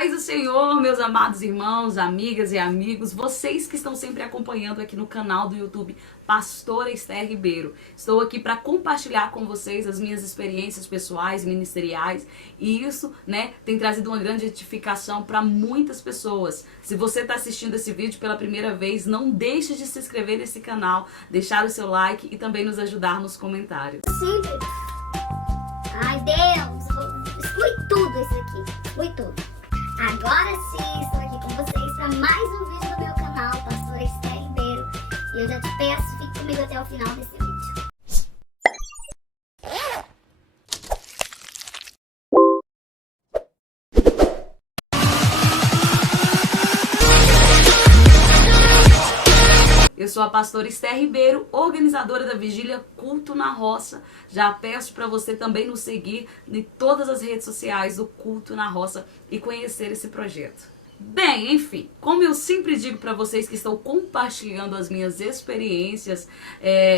Paz do Senhor, meus amados irmãos, amigas e amigos, vocês que estão sempre acompanhando aqui no canal do YouTube Pastora Esther Ribeiro. Estou aqui para compartilhar com vocês as minhas experiências pessoais, ministeriais, e isso, tem trazido uma grande edificação para muitas pessoas. Se você está assistindo esse vídeo pela primeira vez, não deixe de se inscrever nesse canal, deixar o seu like e também nos ajudar nos comentários. Sempre. Ai, Deus, exclui tudo isso aqui, exclui tudo. Agora sim, estou aqui com vocês para mais um vídeo do meu canal, Pastora Esther Ribeiro. E eu já te peço, fique comigo até o final desse vídeo. Eu sou a pastora Esther Ribeiro, organizadora da Vigília Culto na Roça. Já peço para você também nos seguir em todas as redes sociais do Culto na Roça e conhecer esse projeto. Bem, enfim, como eu sempre digo para vocês que estão compartilhando as minhas experiências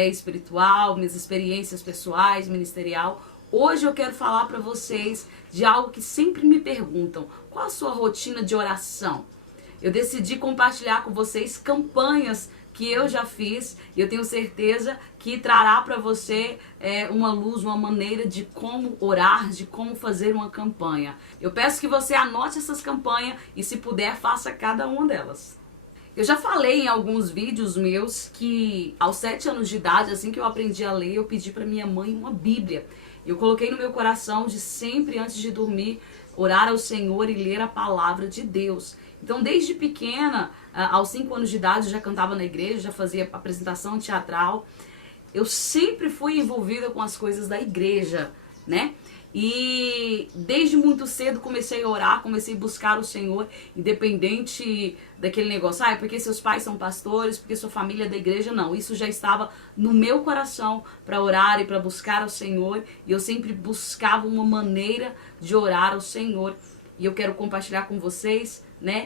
espiritual, minhas experiências pessoais, ministerial, hoje eu quero falar para vocês de algo que sempre me perguntam: qual a sua rotina de oração? Eu decidi compartilhar com vocês campanhas que eu já fiz e eu tenho certeza que trará para você uma luz, uma maneira de como orar, de como fazer uma campanha. Eu peço que você anote essas campanhas e, se puder, faça cada uma delas. Eu já falei em alguns vídeos meus que aos 7 anos de idade, assim que eu aprendi a ler, eu pedi para minha mãe uma Bíblia. Eu coloquei no meu coração de sempre, antes de dormir, orar ao Senhor e ler a palavra de Deus. Então, desde pequena, aos 5 anos de idade, eu já cantava na igreja, já fazia apresentação teatral. Eu sempre fui envolvida com as coisas da igreja, né? E desde muito cedo comecei a orar, comecei a buscar o Senhor, independente daquele negócio, porque seus pais são pastores, porque sua família é da igreja. Não, isso já estava no meu coração para orar e para buscar ao Senhor, e eu sempre buscava uma maneira de orar ao Senhor. E eu quero compartilhar com vocês,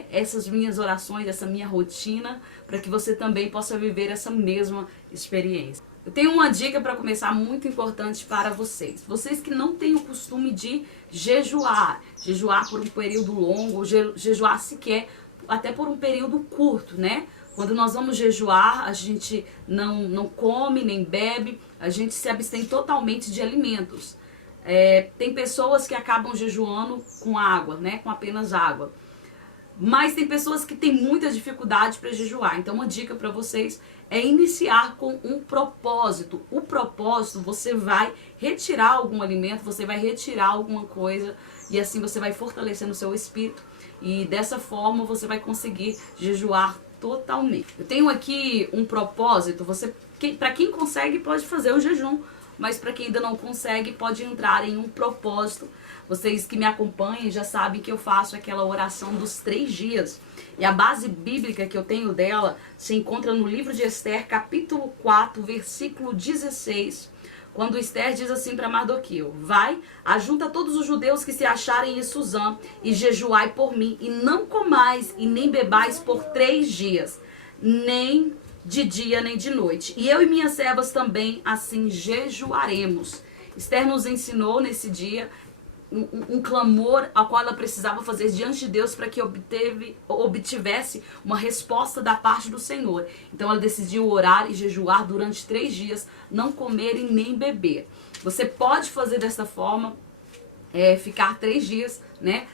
essas minhas orações, essa minha rotina, para que você também possa viver essa mesma experiência. Eu tenho uma dica para começar muito importante para vocês. Vocês que não têm o costume de jejuar por um período longo, ou jejuar sequer até por um período curto, Quando nós vamos jejuar, a gente não come nem bebe, a gente se abstém totalmente de alimentos. Tem pessoas que acabam jejuando com água, com apenas água. Mas tem pessoas que têm muita dificuldade para jejuar. Então, uma dica para vocês é iniciar com um propósito. O propósito, você vai retirar algum alimento, você vai retirar alguma coisa, e assim você vai fortalecendo o seu espírito. E dessa forma você vai conseguir jejuar totalmente. Eu tenho aqui um propósito. Para quem consegue, pode fazer o jejum. Mas para quem ainda não consegue, pode entrar em um propósito. Vocês que me acompanham já sabem que eu faço aquela oração dos 3 dias. E a base bíblica que eu tenho dela se encontra no livro de Esther, capítulo 4, versículo 16. Quando Esther diz assim para Mardoqueu: vai, ajunta todos os judeus que se acharem em Suzã e jejuai por mim, e não comais e nem bebais por 3 dias, nem de dia nem de noite. E eu e minhas servas também assim jejuaremos. Esther nos ensinou nesse dia um clamor ao qual ela precisava fazer diante de Deus para que obtivesse uma resposta da parte do Senhor. Então ela decidiu orar e jejuar durante 3 dias, não comer e nem beber. Você pode fazer dessa forma, ficar 3 dias,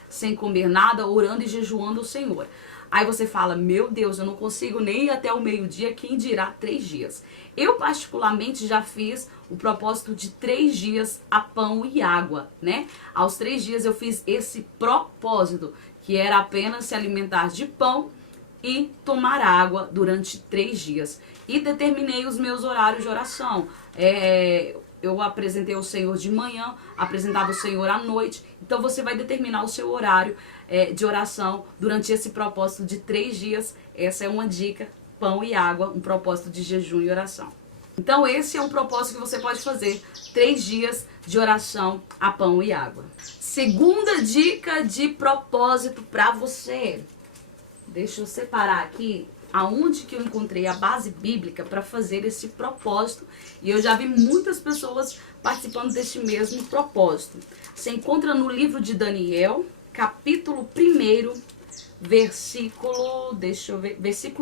sem comer nada, orando e jejuando ao Senhor. Aí você fala: meu Deus, eu não consigo nem ir até o meio-dia, quem dirá 3 dias. Eu particularmente já fiz o propósito de 3 dias a pão e água, Aos 3 dias eu fiz esse propósito, que era apenas se alimentar de pão e tomar água durante 3 dias. E determinei os meus horários de oração. Eu apresentei o Senhor de manhã, apresentava o Senhor à noite. Então você vai determinar o seu horário de oração durante esse propósito de 3 dias. Essa é uma dica: pão e água, um propósito de jejum e oração. Então esse é um propósito que você pode fazer: 3 dias de oração a pão e água. Segunda dica de propósito para você. Deixa eu separar aqui aonde que eu encontrei a base bíblica para fazer esse propósito, e eu já vi muitas pessoas participando desse mesmo propósito. Você encontra no livro de Daniel, capítulo 1, versículo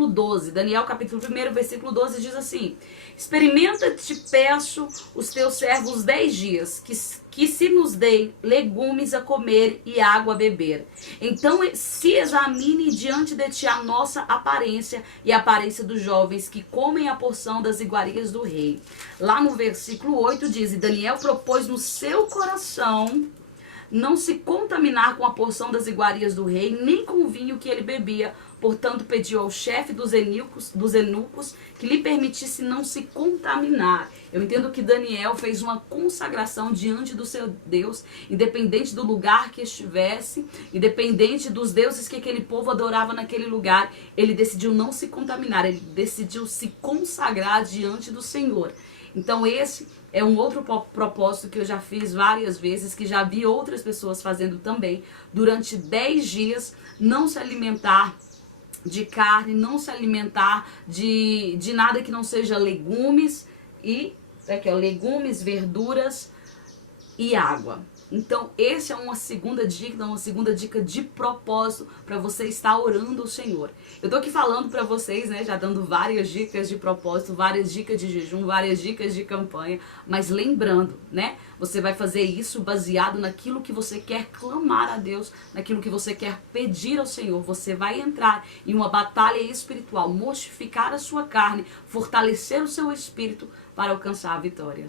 12. Daniel, capítulo 1, versículo 12 diz assim: experimenta, te peço, os teus servos 10 dias, que se nos deem legumes a comer e água a beber. Então se examine diante de ti a nossa aparência e a aparência dos jovens que comem a porção das iguarias do rei. Lá no versículo 8 diz: e Daniel propôs no seu coração não se contaminar com a porção das iguarias do rei, nem com o vinho que ele bebia. Portanto, pediu ao chefe dos eunucos que lhe permitisse não se contaminar. Eu entendo que Daniel fez uma consagração diante do seu Deus, independente do lugar que estivesse, independente dos deuses que aquele povo adorava naquele lugar, ele decidiu não se contaminar, ele decidiu se consagrar diante do Senhor. Então esse é um outro propósito que eu já fiz várias vezes, que já vi outras pessoas fazendo também. Durante 10 dias, não se alimentar de carne, não se alimentar de nada que não seja legumes e legumes, verduras e água. Então, essa é uma segunda dica de propósito para você estar orando ao Senhor. Eu tô aqui falando para vocês, né, já dando várias dicas de propósito, várias dicas de jejum, várias dicas de campanha, mas lembrando, né, você vai fazer isso baseado naquilo que você quer clamar a Deus, naquilo que você quer pedir ao Senhor. Você vai entrar em uma batalha espiritual, mortificar a sua carne, fortalecer o seu espírito para alcançar a vitória.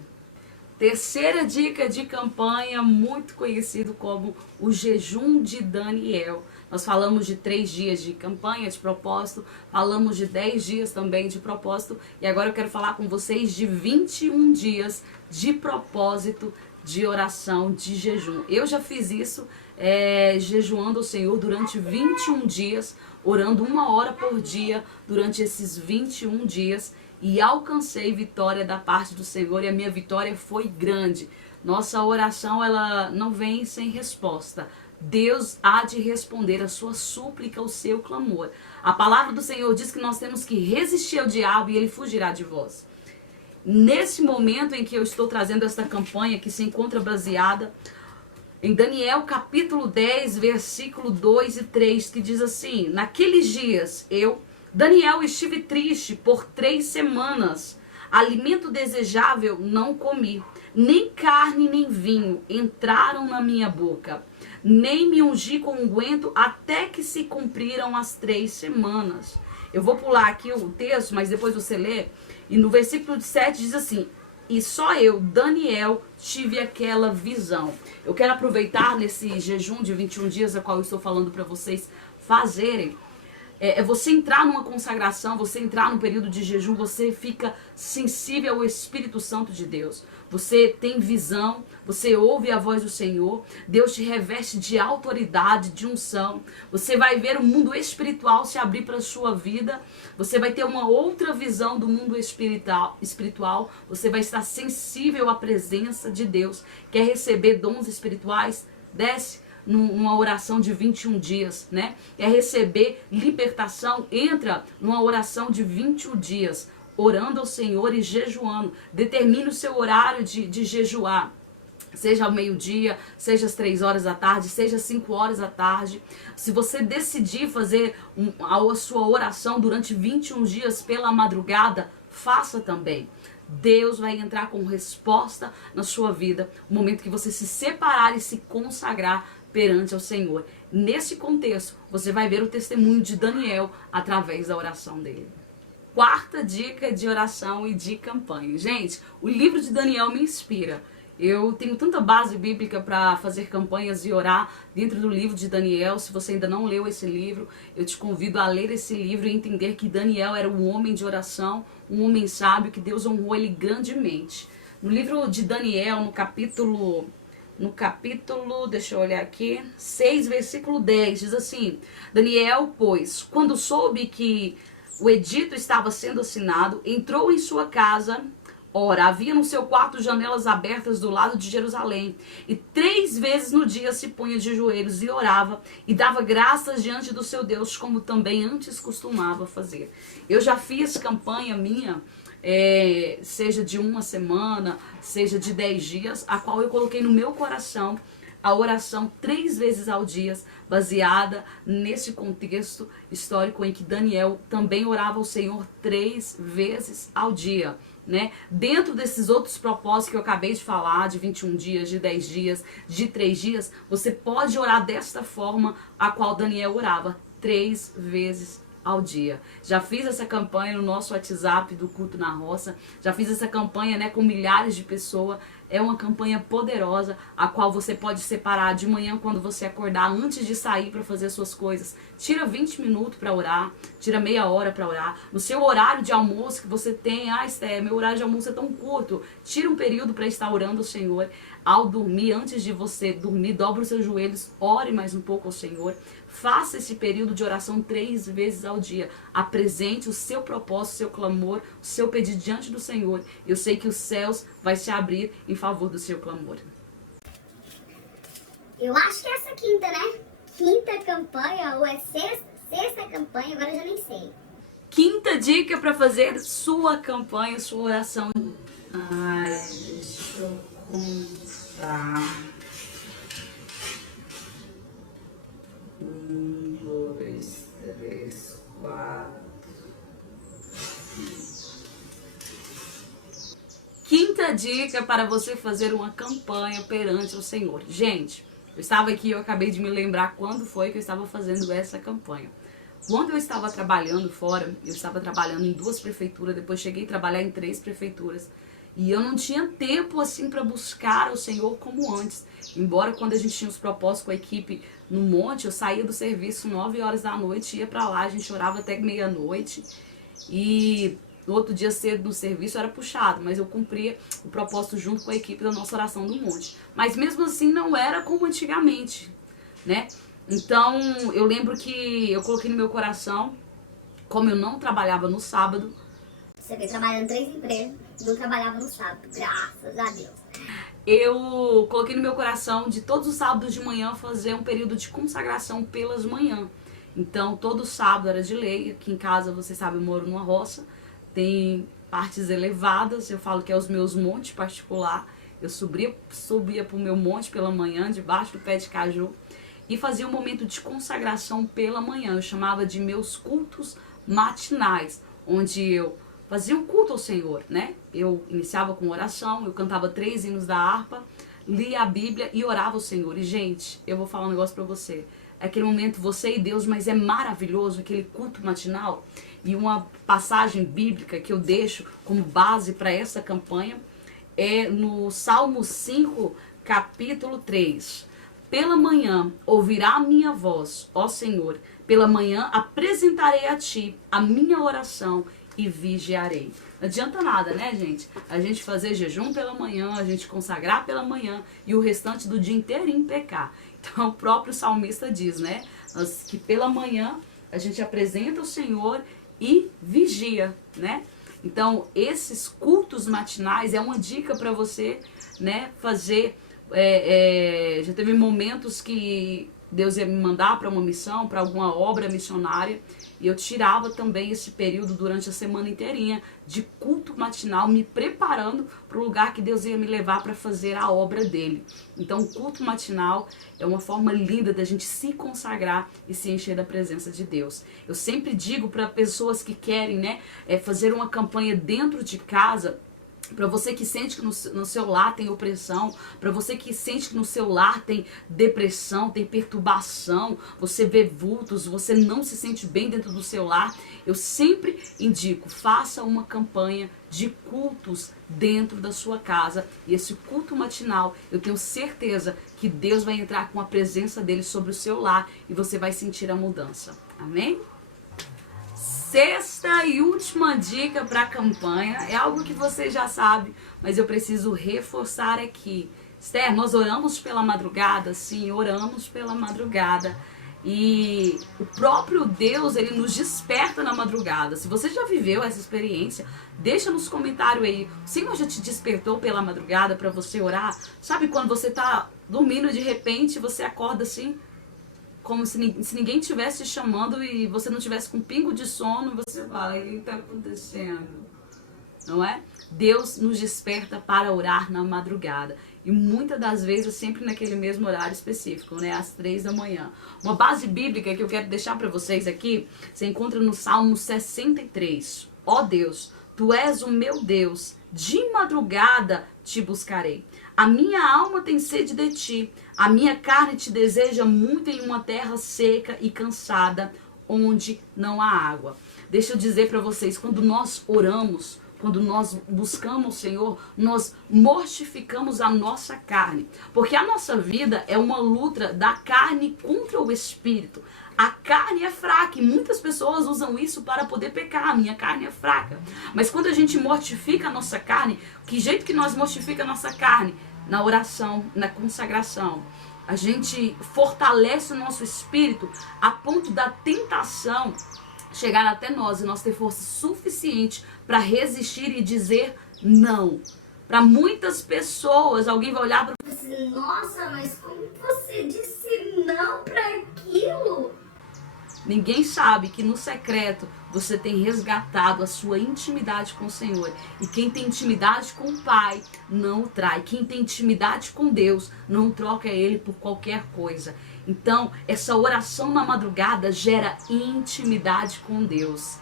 Terceira dica de campanha, muito conhecido como o jejum de Daniel. Nós falamos de 3 dias de campanha, de propósito, falamos de 10 dias também de propósito, e agora eu quero falar com vocês de 21 dias de propósito, de oração, de jejum. Eu já fiz isso, jejuando ao Senhor durante 21 dias, orando 1 hora por dia durante esses 21 dias, e alcancei vitória da parte do Senhor, e a minha vitória foi grande. Nossa oração, ela não vem sem resposta. Deus há de responder a sua súplica, o seu clamor. A palavra do Senhor diz que nós temos que resistir ao diabo e ele fugirá de vós. Nesse momento em que eu estou trazendo esta campanha, que se encontra baseada em Daniel capítulo 10, versículo 2 e 3, que diz assim: naqueles dias Daniel, estive triste por 3 semanas. Alimento desejável não comi. Nem carne nem vinho entraram na minha boca. Nem me ungi com unguento até que se cumpriram as 3 semanas. Eu vou pular aqui o texto, mas depois você lê. E no versículo 7 diz assim: e só eu, Daniel, tive aquela visão. Eu quero aproveitar nesse jejum de 21 dias, a qual eu estou falando para vocês fazerem. Você entrar numa consagração, você entrar num período de jejum, você fica sensível ao Espírito Santo de Deus. Você tem visão, você ouve a voz do Senhor, Deus te reveste de autoridade, de unção. Você vai ver o mundo espiritual se abrir para a sua vida, você vai ter uma outra visão do mundo espiritual, você vai estar sensível à presença de Deus. Quer receber dons espirituais? Desce numa oração de 21 dias, né? É receber libertação, entra numa oração de 21 dias, orando ao Senhor e jejuando. Determine o seu horário de jejuar, seja ao meio-dia, seja às 3 horas da tarde, seja às 5 horas da tarde. Se você decidir fazer a sua oração durante 21 dias pela madrugada, faça também. Deus vai entrar com resposta na sua vida, no momento que você se separar e se consagrar perante ao Senhor. Nesse contexto, você vai ver o testemunho de Daniel através da oração dele. Quarta dica de oração e de campanha. Gente, o livro de Daniel me inspira. Eu tenho tanta base bíblica para fazer campanhas e orar dentro do livro de Daniel. Se você ainda não leu esse livro, eu te convido a ler esse livro e entender que Daniel era um homem de oração, um homem sábio, que Deus honrou ele grandemente. No livro de Daniel, no capítulo, deixa eu olhar aqui, 6, versículo 10, diz assim: Daniel, pois, quando soube que o edito estava sendo assinado, entrou em sua casa. Ora, havia no seu quarto janelas abertas do lado de Jerusalém, e 3 vezes no dia se punha de joelhos e orava, e dava graças diante do seu Deus, como também antes costumava fazer. Eu já fiz campanha minha, seja de 1 semana, seja de 10 dias, a qual eu coloquei no meu coração a oração 3 vezes ao dia, baseada nesse contexto histórico em que Daniel também orava ao Senhor 3 vezes ao dia. Né? Dentro desses outros propósitos que eu acabei de falar, de 21 dias, de 10 dias, de 3 dias, você pode orar desta forma a qual Daniel orava, 3 vezes ao dia. Já fiz essa campanha no nosso WhatsApp do Culto na Roça, já fiz essa campanha, né, com milhares de pessoas. É uma campanha poderosa, a qual você pode separar de manhã quando você acordar, antes de sair para fazer as suas coisas. Tira 20 minutos para orar, tira meia hora para orar. No seu horário de almoço que você tem, Esther, meu horário de almoço é tão curto. Tira um período para estar orando ao Senhor. Ao dormir, antes de você dormir, dobra os seus joelhos, ore mais um pouco ao Senhor. Faça esse período de oração 3 vezes ao dia. Apresente o seu propósito, o seu clamor, o seu pedido diante do Senhor. Eu sei que os céus vai se abrir em favor do seu clamor. Eu acho que é essa quinta, né? Quinta campanha ou é sexta campanha, agora eu já nem sei. Quinta dica para fazer sua campanha, sua oração. Ai, deixa eu contar. 1, 2, 3, 4. Quinta dica para você fazer uma campanha perante o Senhor. Gente, eu estava aqui, eu acabei de me lembrar quando foi que eu estava fazendo essa campanha. Quando eu estava trabalhando fora, eu estava trabalhando em 2 prefeituras, depois cheguei a trabalhar em 3 prefeituras. E eu não tinha tempo assim para buscar o Senhor como antes. Embora quando a gente tinha os propósitos com a equipe no monte, eu saía do serviço 9 horas da noite, ia para lá, a gente orava até meia-noite. E no outro dia cedo no serviço era puxado, mas eu cumpria o propósito junto com a equipe da nossa oração do monte. Mas mesmo assim não era como antigamente, né? Então eu lembro que eu coloquei no meu coração, como eu não trabalhava no sábado. Você veio trabalhando 3 empresas, não trabalhava no sábado, graças a Deus. Eu coloquei no meu coração de todos os sábados de manhã fazer um período de consagração pelas manhãs. Então todo sábado era de lei. Aqui em casa, você sabe, eu moro numa roça, tem partes elevadas, eu falo que é os meus montes particular. Eu subia pro meu monte pela manhã, debaixo do pé de caju, e fazia um momento de consagração pela manhã. Eu chamava de meus cultos matinais, onde eu fazia um culto ao Senhor, né? Eu iniciava com oração, eu cantava 3 hinos da harpa, lia a Bíblia e orava ao Senhor. E, gente, eu vou falar um negócio pra você. É aquele momento, você e Deus, mas é maravilhoso, aquele culto matinal. E uma passagem bíblica que eu deixo como base para essa campanha é no Salmo 5, capítulo 3. Pela manhã ouvirá a minha voz, ó Senhor. Pela manhã apresentarei a Ti a minha oração e vigiarei. Não adianta nada, né, gente? A gente fazer jejum pela manhã, a gente consagrar pela manhã e o restante do dia inteirinho pecar. Então o próprio salmista diz, né, que pela manhã a gente apresenta o Senhor e vigia, né? Então esses cultos matinais é uma dica para você, né, fazer. Já teve momentos que Deus ia me mandar para uma missão, para alguma obra missionária, e eu tirava também esse período durante a semana inteirinha de culto matinal, me preparando para o lugar que Deus ia me levar para fazer a obra dele. Então o culto matinal é uma forma linda da gente se consagrar e se encher da presença de Deus. Eu sempre digo para pessoas que querem, né, fazer uma campanha dentro de casa. Para você que sente que no seu lar tem opressão, para você que sente que no seu lar tem depressão, tem perturbação, você vê vultos, você não se sente bem dentro do seu lar, eu sempre indico, faça uma campanha de cultos dentro da sua casa. E esse culto matinal, eu tenho certeza que Deus vai entrar com a presença dele sobre o seu lar e você vai sentir a mudança. Amém? Sexta e última dica para a campanha é algo que você já sabe, mas eu preciso reforçar aqui. Esther, nós oramos pela madrugada? Sim, oramos pela madrugada. E o próprio Deus, ele nos desperta na madrugada. Se você já viveu essa experiência, deixa nos comentários aí. O Senhor já te despertou pela madrugada para você orar? Sabe quando você tá dormindo e de repente você acorda assim? Como se ninguém estivesse te chamando e você não tivesse com um pingo de sono, você fala, o que está acontecendo? Não é? Deus nos desperta para orar na madrugada. E muitas das vezes sempre naquele mesmo horário específico, né? Às 3 da manhã. Uma base bíblica que eu quero deixar para vocês aqui, você encontra no Salmo 63. Ó Deus, Tu és o meu Deus, de madrugada te buscarei. A minha alma tem sede de ti, a minha carne te deseja muito em uma terra seca e cansada, onde não há água. Deixa eu dizer para vocês, quando nós oramos, quando nós buscamos o Senhor, nós mortificamos a nossa carne. Porque a nossa vida é uma luta da carne contra o espírito. A carne é fraca e muitas pessoas usam isso para poder pecar. A minha carne é fraca. Mas quando a gente mortifica a nossa carne, que jeito que nós mortifica a nossa carne? Na oração, na consagração. A gente fortalece o nosso espírito a ponto da tentação chegar até nós e nós ter força suficiente para resistir e dizer não. Para muitas pessoas, alguém vai olhar para você, nossa, mas como você disse não para aquilo? Ninguém sabe que no secreto você tem resgatado a sua intimidade com o Senhor. E quem tem intimidade com o Pai não o trai. Quem tem intimidade com Deus não troca ele por qualquer coisa. Então, essa oração na madrugada gera intimidade com Deus.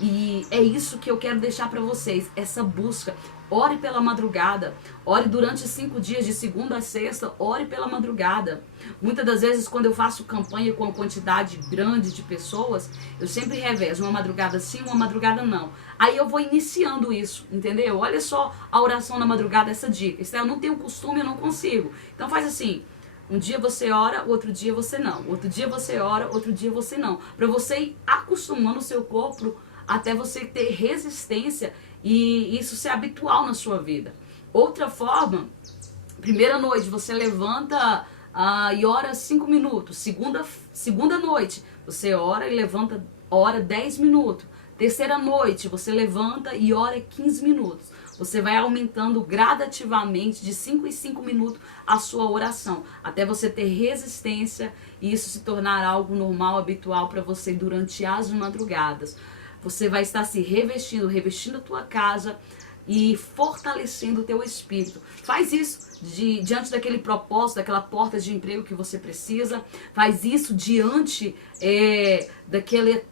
E é isso que eu quero deixar para vocês, essa busca. Ore pela madrugada, ore durante 5 dias, de segunda a sexta, ore pela madrugada. Muitas das vezes, quando eu faço campanha com uma quantidade grande de pessoas, eu sempre revezo uma madrugada sim, uma madrugada não. Aí eu vou iniciando isso, entendeu? Olha só a oração na madrugada, essa dica. Eu não tenho costume, eu não consigo. Então faz assim, um dia você ora, outro dia você não. Outro dia você ora, outro dia você não. Para você ir acostumando o seu corpo até você ter resistência e isso ser habitual na sua vida. Outra forma, primeira noite você levanta e ora 5 minutos. Segunda noite você ora e levanta, ora 10 minutos. Terceira noite você levanta e ora 15 minutos. Você vai aumentando gradativamente de 5 em 5 minutos a sua oração, até você ter resistência e isso se tornar algo normal, habitual para você durante as madrugadas. Você vai estar se revestindo a tua casa e fortalecendo o teu espírito. Faz isso diante daquele propósito, daquela porta de emprego que você precisa. Faz isso diante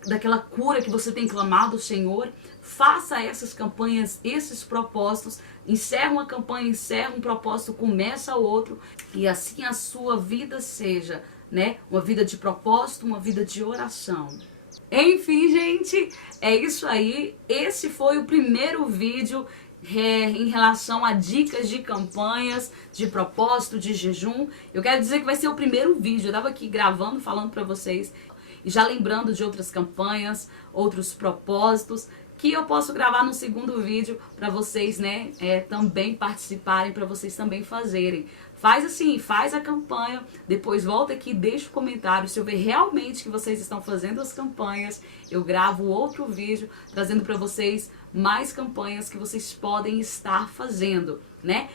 daquela cura que você tem clamado ao Senhor. Faça essas campanhas, esses propósitos. Encerra uma campanha, encerra um propósito, começa outro. E assim a sua vida seja, né, uma vida de propósito, uma vida de oração. Enfim, gente, é isso aí. Esse foi o primeiro vídeo em relação a dicas de campanhas, de propósito, de jejum. Eu quero dizer que vai ser o primeiro vídeo. Eu estava aqui gravando, falando para vocês e já lembrando de outras campanhas, outros propósitos que eu posso gravar no segundo vídeo para vocês, né, também participarem, para vocês também fazerem. Faz assim, faz a campanha, depois volta aqui, deixa o comentário. Se eu ver realmente que vocês estão fazendo as campanhas, eu gravo outro vídeo trazendo para vocês mais campanhas que vocês podem estar fazendo, né?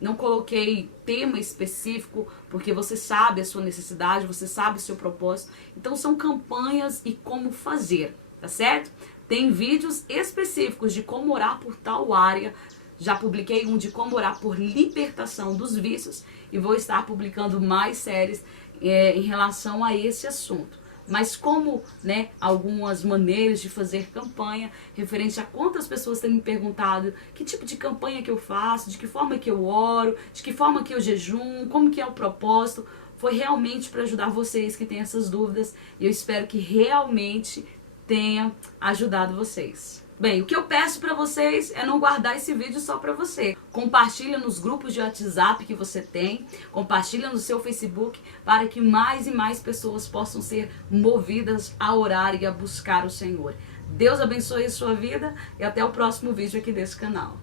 Não coloquei tema específico, porque você sabe a sua necessidade, você sabe o seu propósito. Então são campanhas e como fazer, tá certo? Tem vídeos específicos de como orar por tal área. Já publiquei um de como orar por libertação dos vícios e vou estar publicando mais séries em relação a esse assunto. Mas como, né, algumas maneiras de fazer campanha, referente a quantas pessoas têm me perguntado que tipo de campanha que eu faço, de que forma que eu oro, de que forma que eu jejum, como que é o propósito, foi realmente para ajudar vocês que têm essas dúvidas e eu espero que realmente tenha ajudado vocês. Bem, o que eu peço para vocês é não guardar esse vídeo só para você. Compartilha nos grupos de WhatsApp que você tem, compartilha no seu Facebook para que mais e mais pessoas possam ser movidas a orar e a buscar o Senhor. Deus abençoe a sua vida e até o próximo vídeo aqui desse canal.